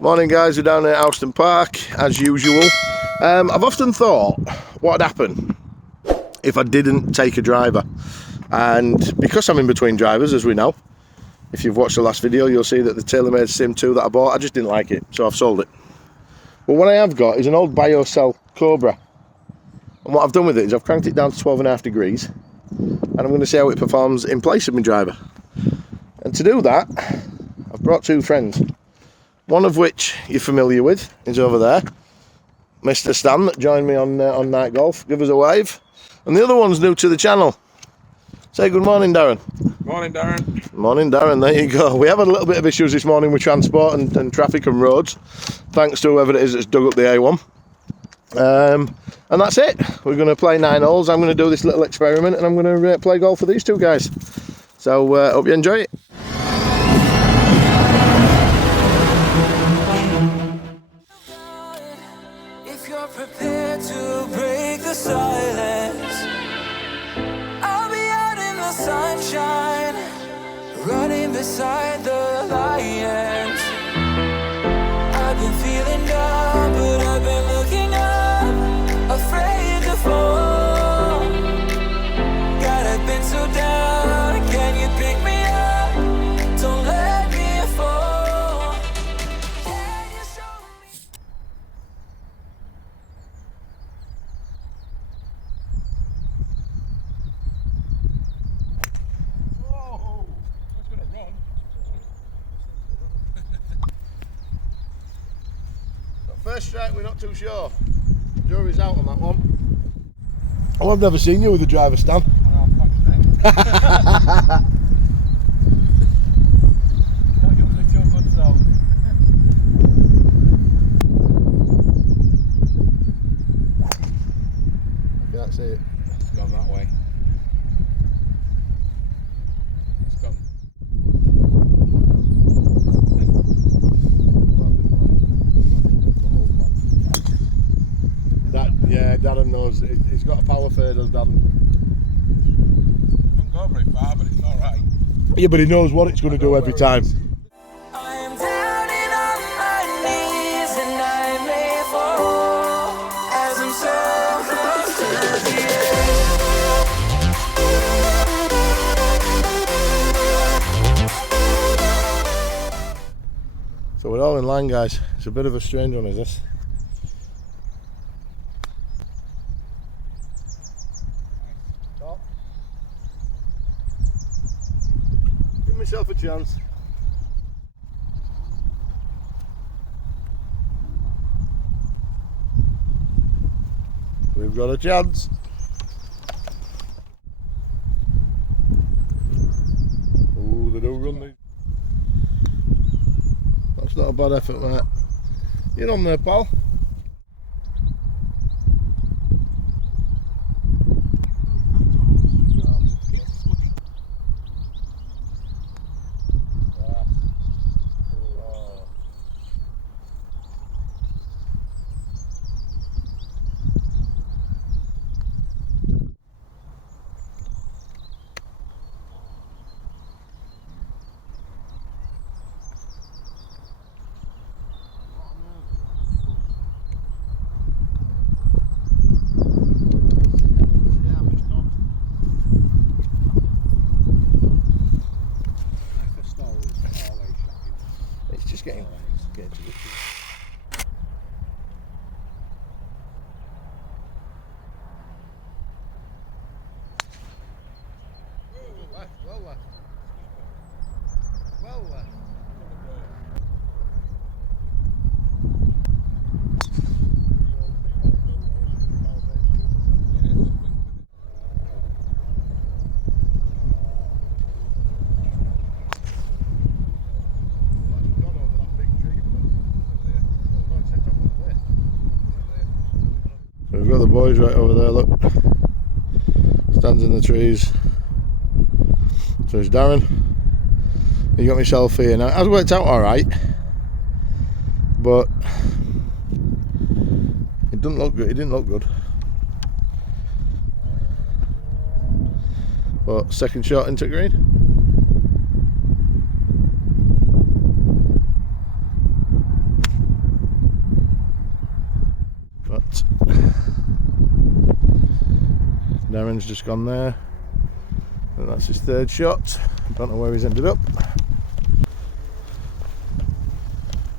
Morning guys, we're down at Houston Park as usual. I've often thought what would happen if I didn't take a driver, and because I'm in between drivers, as we know, if you've watched the last video you'll see that the TaylorMade Sim 2 that I bought, I just didn't like it, so I've sold it. But what I have got is an old BioCell Cobra, and what I've done with it is I've cranked it down to 12.5 degrees and I'm going to see how it performs in place of my driver. And to do that I've brought two friends, one of which you're familiar with, is over there, Mr. Stan, that joined me on Night Golf. Give us a wave. And the other one's new to the channel. Say good morning, Darren. Morning, Darren. Morning, Darren. There you go. We have had a little bit of issues this morning with transport and traffic and roads, thanks to whoever it is that's dug up the A1. And that's it. We're going to play 9 holes. I'm going to do this little experiment and I'm going to play golf with these two guys. So hope you enjoy it. If you're prepared to break the silence, I'll be out in the sunshine, running beside the lions. I've been feeling down, but I've been looking up, afraid to fall. God, I've been so down, can you pick me up? Don't let me fall. Can you show me? Oh, that's going to run. First strike, we're not too sure. Jury's out on that one. Oh, I've never seen you with a driver, Stan. Oh, thanks, mate. Not usually too good, so. That's it. It's gone that way. It's gone. Yeah, Darren knows. He's got a power fade, does Darren? Don't go very far, but it's alright. Yeah, but he knows what it's going to do every time. I am down and on my knees and I may fall as I'm so close to the edge. So we're all in line, guys. It's a bit of a strange one, is this? Give myself a chance. We've got a chance. Oh, they do run these. That's not a bad effort, mate. You're on there, pal. It's just getting to the tree. Left, well left. Well left. So we've got the boys right over there, look. Stands in the trees. So it's Darren. You got myself here. Now it has worked out alright, but it doesn't look good. It didn't look good. But second shot into green. Darren's just gone there. And that's his third shot. Don't know where he's ended up.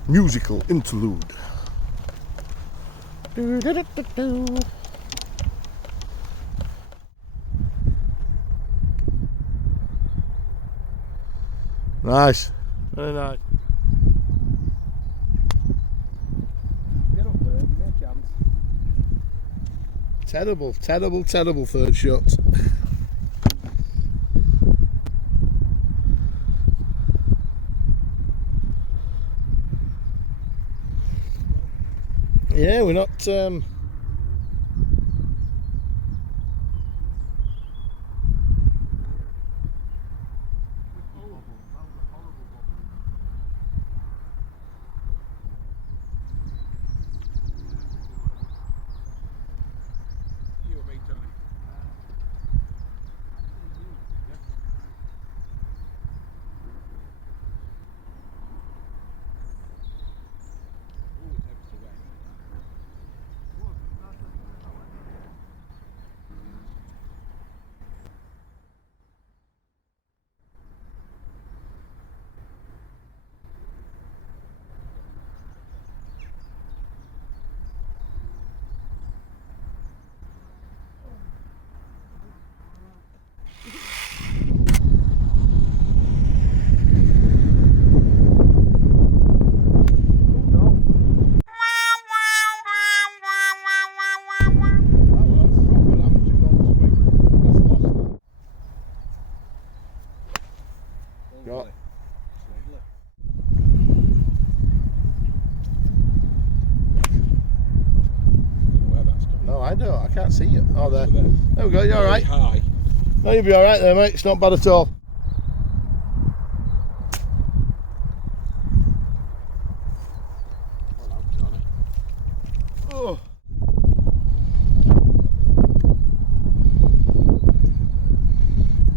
Musical interlude. Nice. Very nice. Get up there, give me a chance. Terrible, terrible, terrible third shot. Yeah, we're not. You and me, Tony. Ooh, it's ever so wet. Got. Where that's coming. No, I don't. I can't see it. Oh, there. There. There we go. You're all right. High. No, you'll be all right there, mate. It's not bad at all. Well, I'm Johnny. Oh.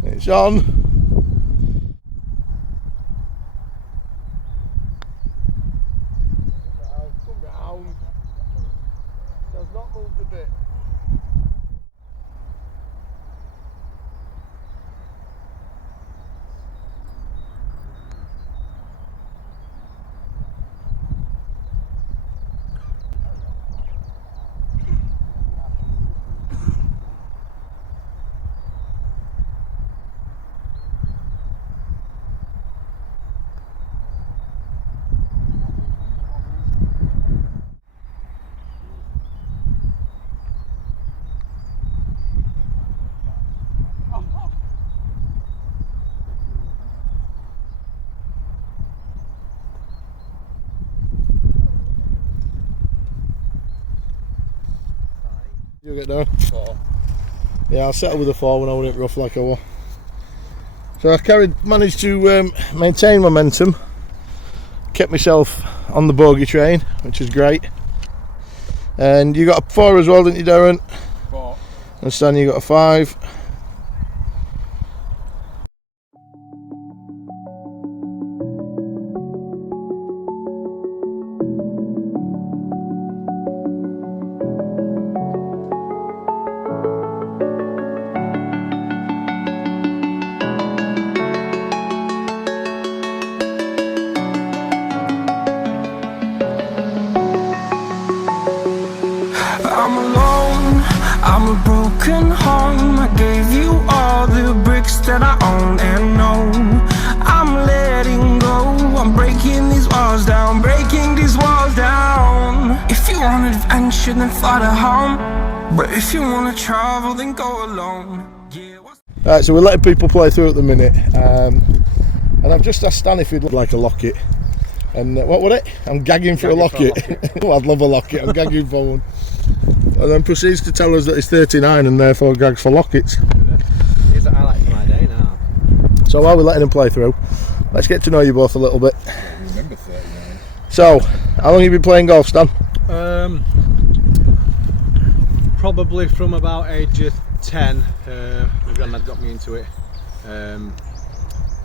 It's on. Come round. Does not move a bit. You get down. 4. Yeah, I'll settle with a 4 when I want it rough like I was. So I managed to maintain momentum, kept myself on the bogey train, which is great. And you got a 4 as well, didn't you, Darren? 4. And Stan, you got a 5. I'm alone, I'm a broken home. I gave you all the bricks that I own and know. I'm letting go, I'm breaking these walls down, breaking these walls down. If you want adventure, then fly to home. But if you want to travel, then go alone. Yeah, Right, so we're letting people play through at the minute. And I've just asked Stan if he'd like a locket. And what was it? I'm gagging for a locket. Well, I'd love a locket, I'm gagging for one. And then proceeds to tell us that he's 39 and therefore gags for lockets. It's a highlight for my day now. So while we're letting him play through, let's get to know you both a little bit. I remember 39. So, how long have you been playing golf, Stan? Probably from about age of 10. My granddad got me into it. You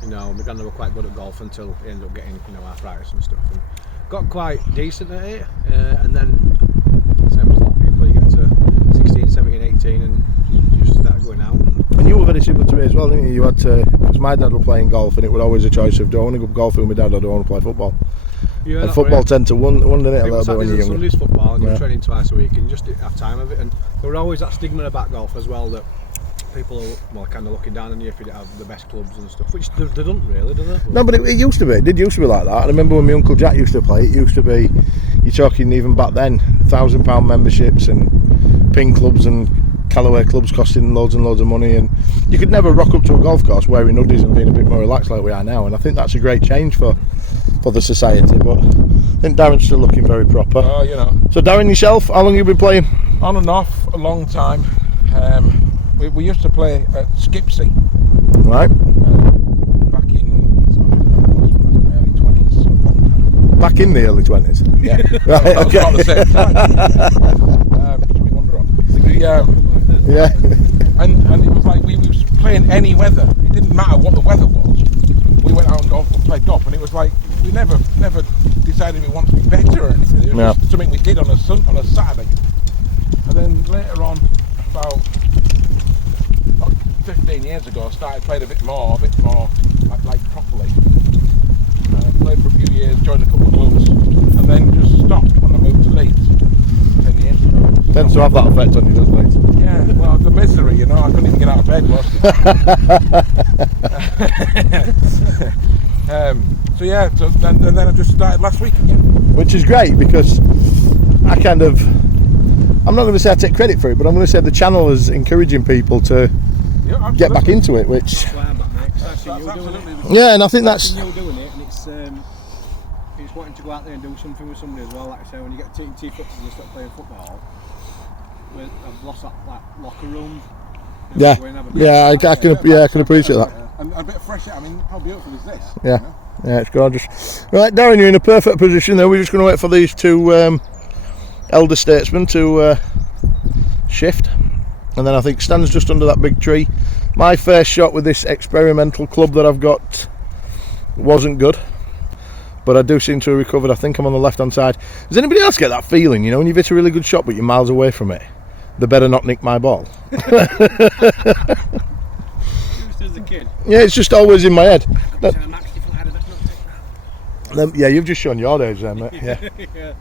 know, my granddad was quite good at golf until he ended up getting, you know, arthritis and stuff. And got quite decent at it, and then same as a lot of people, you get to 16, 17, 18 and you just start like going out. And you were very similar to me as well, didn't you? You had to, because my dad was playing golf, and it was always a choice of, do I want to go golfing with my dad or do I want to play football? Yeah, And football tend to win, didn't it, a little bit when you're younger? Sundays football, and you Yeah. were training twice a week, and you just didn't have time of it. And there were always that stigma about golf as well, that people are kind of looking down on you if you didn't have the best clubs and stuff, which they don't really, do they? No, but it used to be. It did used to be like that. I remember when my Uncle Jack used to play, it used to be, you're talking even back then, £1,000 memberships and pin clubs and Callaway clubs costing loads and loads of money, and you could never rock up to a golf course wearing hoodies and being a bit more relaxed like we are now, and I think that's a great change for the society. But I think Darren's still looking very proper. Oh, you know, So Darren, yourself, how long have you been playing? on and off a long time. We used to play at Skipsea Right. back in my early 20s. So a long time. Back in the early 20s. Yeah, Right, that was okay. about the same time. Which we wonder on. Yeah. And it was like we was playing any weather. It didn't matter what the weather was. We went out and played golf, and it was like we never decided we wanted to be better or anything. It was Yeah. just something we did on a Saturday. And then later on, about 15 years ago, I started playing a bit more like properly. Played for a few years, joined a couple of clubs, and then just stopped when I moved to Leeds 10 years ago. Tends to have that effect on you, doesn't it? Yeah, well, the misery, you know, I couldn't even get out of bed most of the time. So yeah, and then I just started last week again. Which is great, because I kind of, I'm not going to say I take credit for it, but I'm going to say the channel is encouraging people to Yeah, get back into it, which, That's why I'm back, mate, 'cause I see That's you doing absolutely it. the yeah, and I think that's, You're doing it, and it's wanting to go out there and do something with somebody as well. Like I say, when you get T footers and start playing football, I've lost that locker room. You know, yeah, go and have a yeah, I can appreciate that. And a bit of fresh air. I mean, how beautiful is this? Yeah. You know? Yeah, it's gorgeous. Right, Darren, you're in a perfect position there. We're just going to wait for these two elder statesmen to shift, and then I think Stan's just under that big tree. My first shot with this experimental club that I've got wasn't good, but I do seem to have recovered. I think I'm on the left hand side. Does anybody else get that feeling, you know, when you've hit a really good shot but you're miles away from it? They better not nick my ball. Just as a kid. Yeah, it's just always in my head. Max, if I had a best not take that. Yeah, you've just shown your age there, mate. Yeah. Yeah.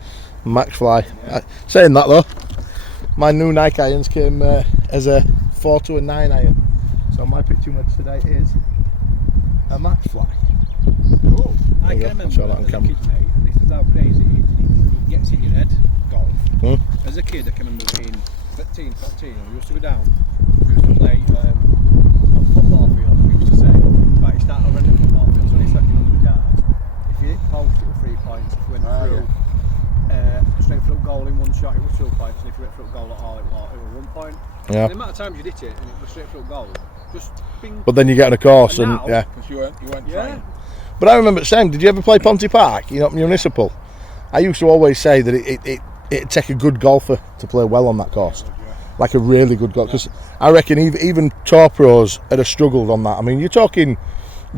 Max Fly. Saying that though, my new Nike irons came as a 4 to a 9 iron. So my pitching wedge today is a Max Fly. Cool. I There you can go, I'll remember show that on as a camera. kid, mate, and this is how crazy it gets in your head, golf. Hmm? As a kid, I can remember being 13, 14, and we used to go down, we used to play on the football field, we used to say, right, you start over at the football field, so when you're second on the cards, if you hit post, it was 3 points, if you went through, straight through goal in one shot, it was 2 points, and if you went through goal at all, it was 1 point. Yeah. The amount of times you did it, and it was straight through goal, just bing. But then you get on a course and now- yeah. Because you weren't Yeah. trying. But I remember saying, did you ever play Ponty Park? You know, municipal. I used to always say that it'd take a good golfer to play well on that course, like a really good golfer. Because I reckon even tour pros had struggled on that. I mean, you're talking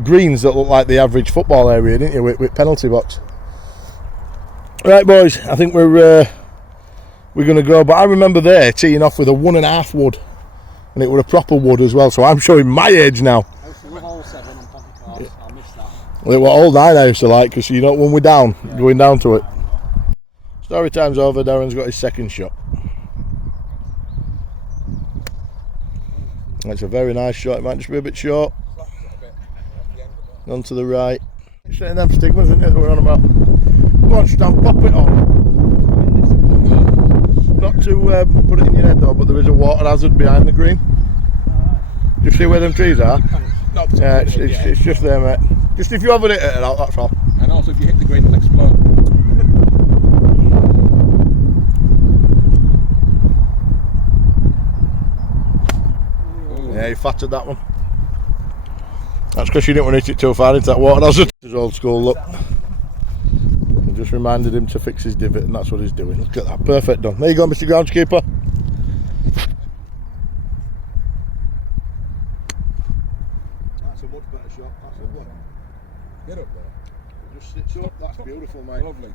greens that look like the average football area, didn't you, with penalty box? Right, boys. I think we're going to go. But I remember there teeing off with a 1.5 wood, and it was a proper wood as well. So I'm showing my age now. Hole 7 on Ponty Course, I'll miss that. Well, what old I used to like, because you know when we're down, going down to it. Story time's over. Darren's got his second shot. It's a very nice shot. It might just be a bit short. On to the right. It's setting them stigmas, isn't it, that we're on about? Come on, Stan, pop it on. Not to put it in your head though, but there is a water hazard behind the green. Do you see where them trees are? Yeah, it's just there, mate. Just if you haven't hit it out, that's all. And also, if you hit the green, it'll explode. Yeah, you fattered that one. That's because you didn't want to hit it too far into that water hazard. It's old school, look. I just reminded him to fix his divot, and that's what he's doing. Look at that, perfect done. There you go, Mr. Groundskeeper. That's a much better shot. That's lovely. Get up there. Just sits up. That's beautiful, mate. Lovely.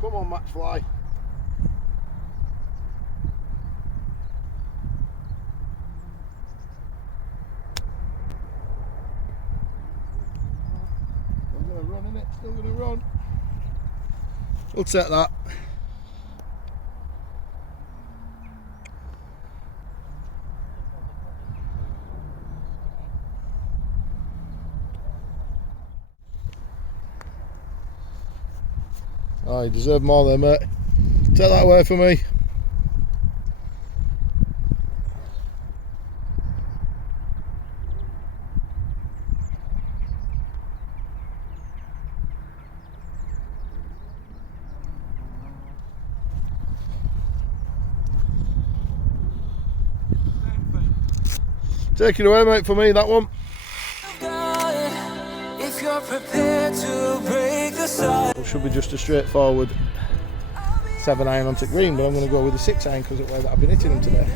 Come on, Max Fly. run, isn't it? Still going to run. We'll take that. Oh, you deserve more there, mate. Take that away for me. Take it away, mate, for me, that one. If you're prepared to break the silence. It should be just a straightforward 7 iron onto green, but I'm going to go with the 6 iron because of the way that I've been hitting them today.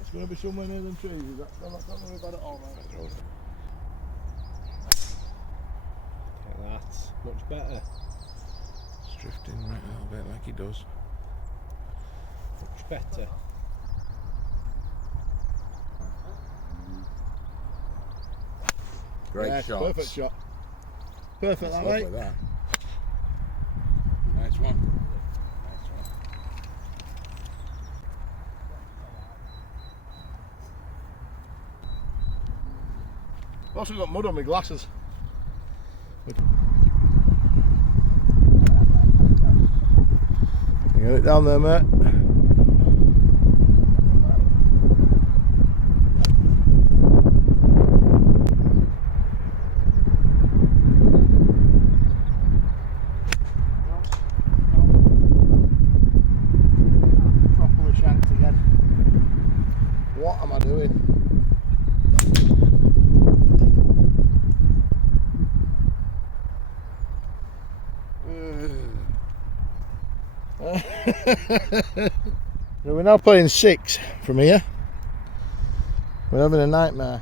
It's going to be somewhere near them trees. That's not going to be bad at all, mate. That's much better. It's drifting right a little bit like he does. Much better. Great Yeah, shot. perfect shot. Perfect, that, mate. That. Nice one. I've also got mud on my glasses. Get it down there, mate. Properly shanked again. What am I doing? So we're now playing 6 from here. We're having a nightmare.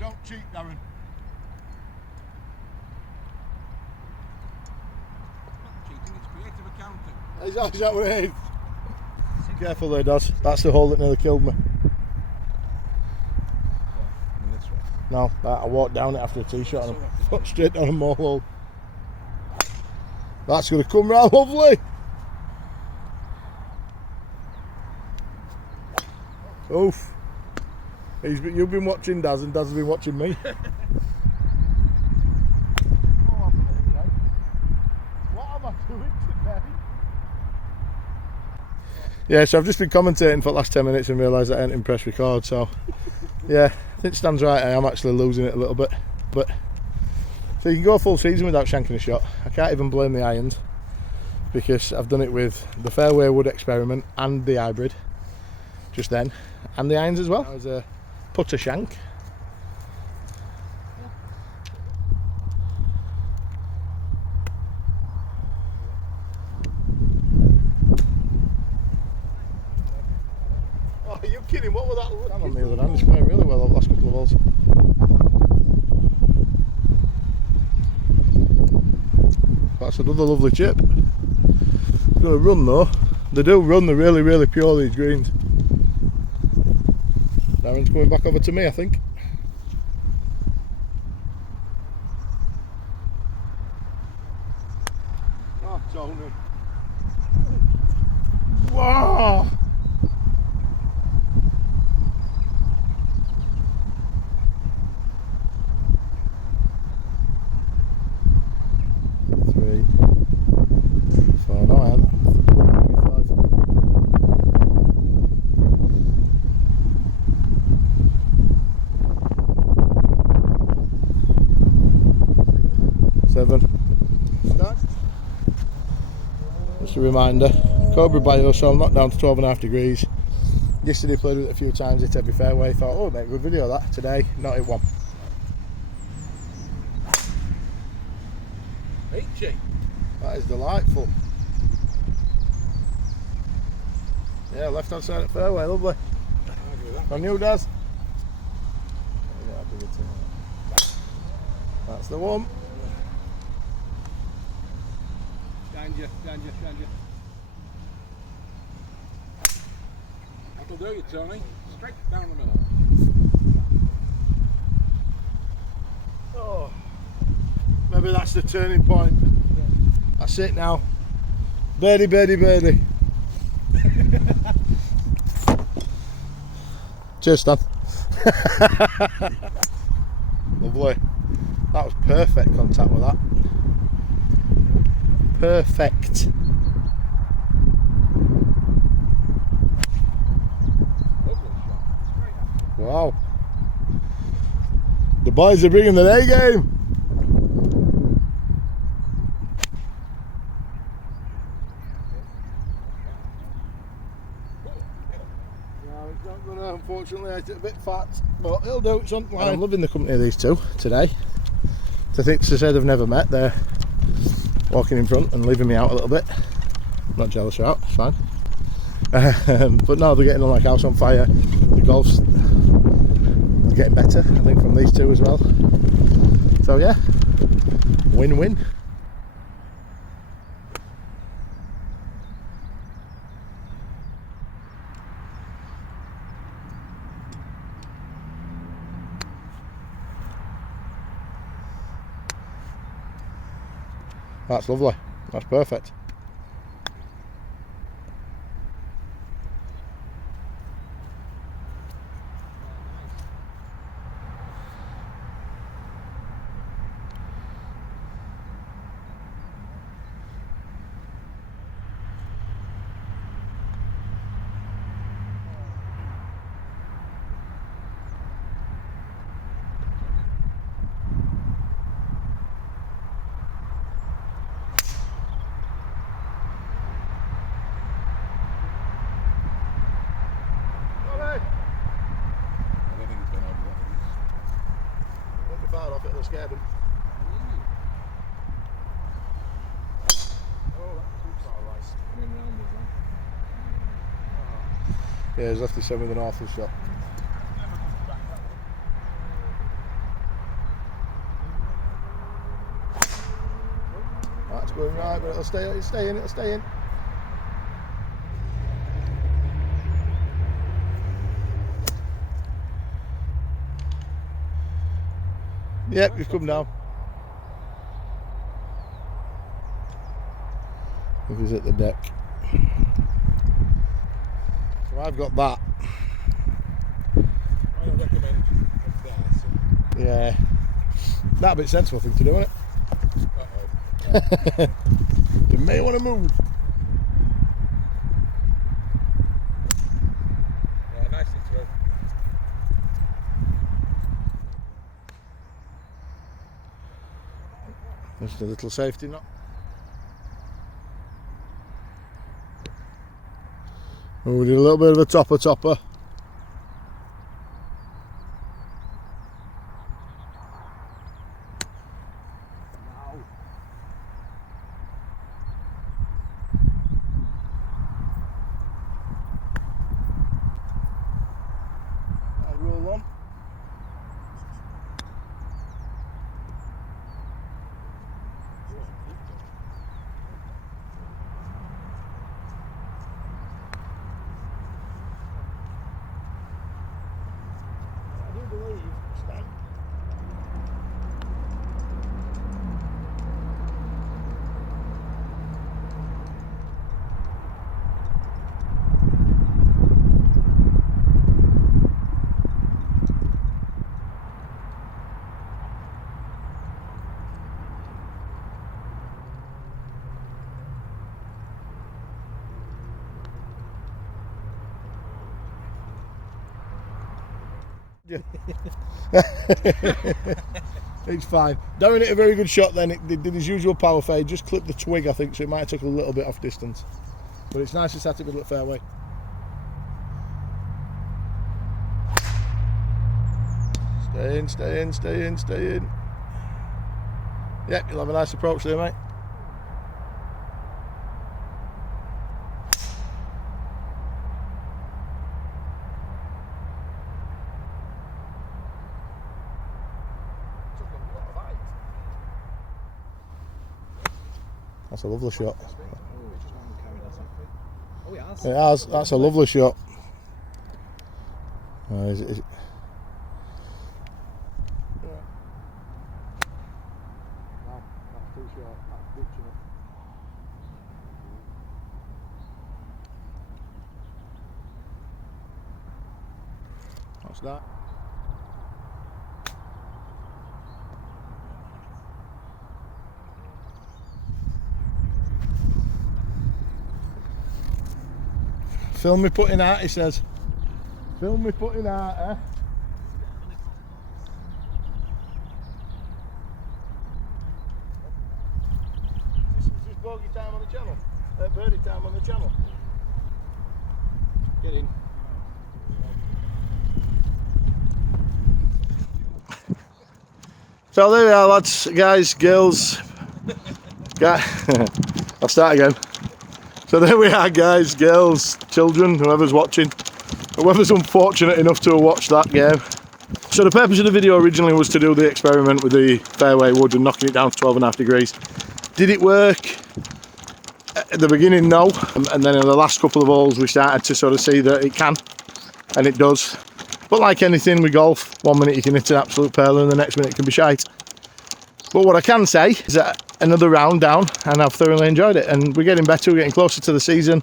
Don't cheat, Darren. Cheating, it's creative accounting. Is that what it is? Careful there, Daz. That's the hole that nearly killed me. This one. No, I walked down it after a tee shot and I put straight down a more hole. That's going to come round lovely. Oof. You've been watching Daz and Daz has been watching me. What am I doing today? Yeah, so I've just been commentating for the last 10 minutes and realised that I ain't press record, so yeah, I think it stands right. I am actually losing it a little bit. But so you can go a full season without shanking a shot. I can't even blame the irons because I've done it with the fairway wood experiment and the hybrid just then, and the irons as well. I was a putter shank. Are you kidding? What was that? Down on the other hand, he's playing really well the last couple of balls. That's another lovely chip. It's going to run though. They do run, they're really, really pure, these greens. Darren's coming back over to me, I think. Oh, Tony. Wow! Just a reminder, Cobra Bio, so I'm not down to 12.5 degrees. Yesterday played with it a few times, hit every fairway, thought, oh, make a good video of that. Today, not hit one. Peachy. That is delightful. Yeah, left hand side of fairway, lovely. On you, Daz. That's the one. Behind you. That'll do you, Tony. Straight down the middle. Oh, maybe that's the turning point. That's it now. Birdie, birdie, birdie. Cheers, Stan. Lovely. That was perfect contact with that. Perfect. Wow. The boys are bringing the A game. No, it's not gonna, unfortunately. It's a bit fat, but it'll do. It's on line. I'm loving the company of these two today. To say they've never met, they're walking in front and leaving me out a little bit. I'm not jealous you're out, it's fine. But now they're getting on like house on fire. The golf's getting better, I think, from these two as well. So yeah, win-win. That's lovely. That's perfect. Off it, I scared him. Oh, that's alright. Coming round as well. Yeah, he's left his son with an awful shot. That's going right, but it'll stay in, it'll stay in. Yep, you've come down. If he's at the deck. So I've got that. I recommend that. Yeah. That'd be a sensible thing to do, isn't it? You may want to move. Yeah, nicely through. Just a little safety knot. Oh, we did a little bit of a topper. It's fine. Darren hit a very good shot then. It did his usual power fade, just clipped the twig, I think, so it might have took a little bit off distance. But it's nice to set it middle of fairway. Stay in, stay in, stay in, stay in. Yep, you'll have a nice approach there, mate. That's a lovely shot. Oh, it has. It has. That's a lovely shot. Is it? No, that's too short. That's ditching it. What's that? Film me putting out, he says. Film me putting out, eh? Is this bogey time on the channel? Birdie time on the channel? Get in. So there we are, lads, guys, girls. I'll start again. So there we are, guys, girls, children, whoever's watching, whoever's unfortunate enough to have watched that game. So the purpose of the video originally was to do the experiment with the fairway wood and knocking it down to 12.5 degrees. Did it work? At the beginning, no, and then in the last couple of holes we started to sort of see that it can, and it does. But like anything with golf, 1 minute you can hit an absolute pearl and the next minute it can be shite. But what I can say is that another round down and I've thoroughly enjoyed it, and we're getting better, we're getting closer to the season.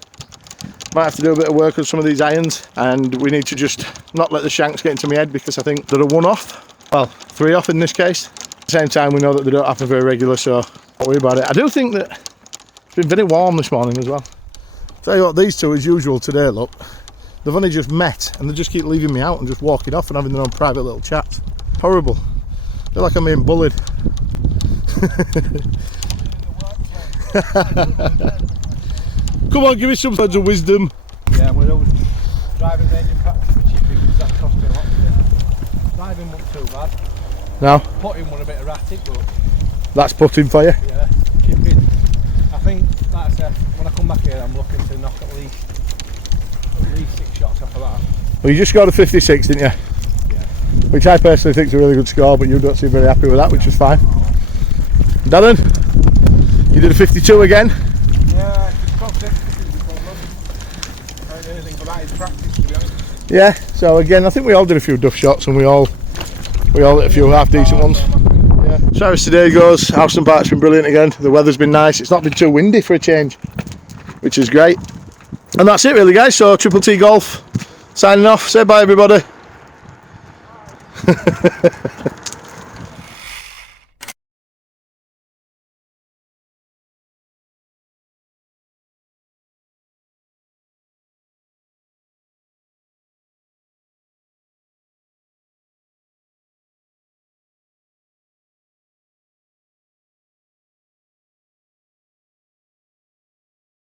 Might have to do a bit of work on some of these irons, and we need to just not let the shanks get into my head, because I think they're a 1 off, well 3 off in this case. At the same time we know that they don't happen very regular, so don't worry about it. I do think that it's been very warm this morning as well. Tell you what, these two as usual today, look, they've only just met and they just keep leaving me out and just walking off and having their own private little chat. Horrible. I feel like I'm being bullied. Come on, give me some words of wisdom. Yeah, we're always driving range in practice for chipping, because that cost me a lot today. Driving wasn't too bad. No, Putting was a bit erratic, but that's putting for you. yeah, chipping. I think, like I said, when I come back here, I'm looking to knock at least 6 shots off of that. Well, you just scored a 56, didn't you? Yeah. Which I personally think is a really good score, but you don't seem very happy with that, which is fine. Darren, you did a 52 again. Yeah, it's close. I don't do anything but that in practice, to be honest. Yeah, so again, I think we all did a few duff shots and we all hit a few half decent ones. Yeah. So as today goes, Houston Park's been brilliant again. The weather's been nice. It's not been too windy for a change, which is great. And that's it really, guys. So Triple T Golf signing off. Say bye everybody.